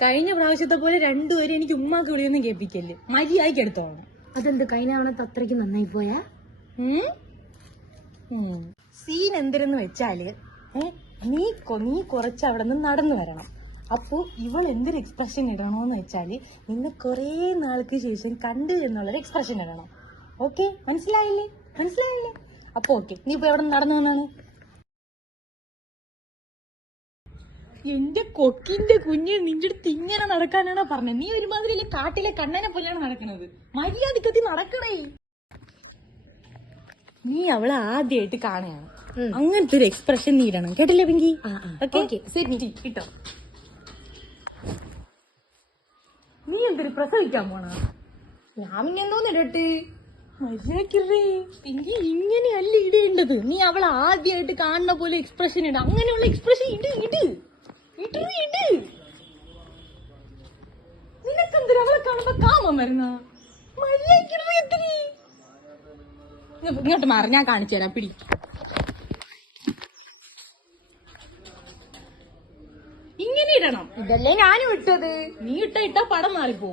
കഴിഞ്ഞ പ്രാവശ്യത്തെ പോലെ രണ്ടുപേരും എനിക്ക് ഉമ്മാക്ക് വിളിയൊന്നും കേൾപ്പിക്കല്ലേ, മര്യാദയ്ക്ക് എടുത്തോളണം. അതെന്ത് കഴിഞ്ഞ തവണത്തെ അത്രയ്ക്ക് നന്നായി പോയാ? സീൻ എന്തിനെന്ന് വെച്ചാല് നീ കുറച്ച് അവിടെ നിന്ന് നടന്നു വരണം. അപ്പൊ ഇവൾ എന്തൊരു എക്സ്പ്രഷൻ ഇടണോന്ന് വെച്ചാല് നിന്നെ കൊറേ നാൾക്ക് ശേഷം കണ്ടു എന്നുള്ളൊരു എക്സ്പ്രഷൻ ഇടണം. ഓക്കെ, മനസ്സിലായില്ലേ? അപ്പൊ ഓക്കെ, നീ ഇപ്പൊ എവിടെ നടന്നു വന്നാണ്? എന്റെ കൊക്കിന്റെ കുഞ്ഞ് നിന്റെ അടുത്ത് ഇങ്ങനെ നടക്കാനാണോ പറഞ്ഞത്? നീ ഒരുമാതിരി കാട്ടിലെ കണ്ണനെ പോലെയാണ് നടക്കുന്നത്. മര്യാദക്കത്തി നടക്കണേ. നീ അവളെ ആദ്യമായിട്ട് കാണുകയാണ്, അങ്ങനത്തെ ഒരു എക്സ്പ്രഷൻ നീ ഇടണം. കേട്ടില്ലേ പിങ്കി? കിട്ടോ? നീ എന്തൊരു പ്രസവിക്കാൻ പോണ? ഞാൻ പിന്നെ എന്തോന്ന് ഇടട്ട്? മര്യാദക്കേ പിങ്കി, ഇങ്ങനെയല്ല ഇടേണ്ടത്. നീ അവളെ ആദ്യമായിട്ട് കാണുന്ന പോലെ എക്സ്പ്രഷൻ ഇട. അങ്ങനെയുള്ള എക്സ്പ്രഷൻ ഇട്. നിനക്കെന്തൊരു അവളെ കാണുമ്പോ കാമം വരുന്ന? ഇങ്ങോട്ട് മാറി, ഞാൻ കാണിച്ചു തരാം. പിടി. ഇങ്ങനെ ഇടണം. ഇതല്ലേ ഞാനും ഇട്ടത്. നീ ഇട്ട പടം മാറിപ്പോ.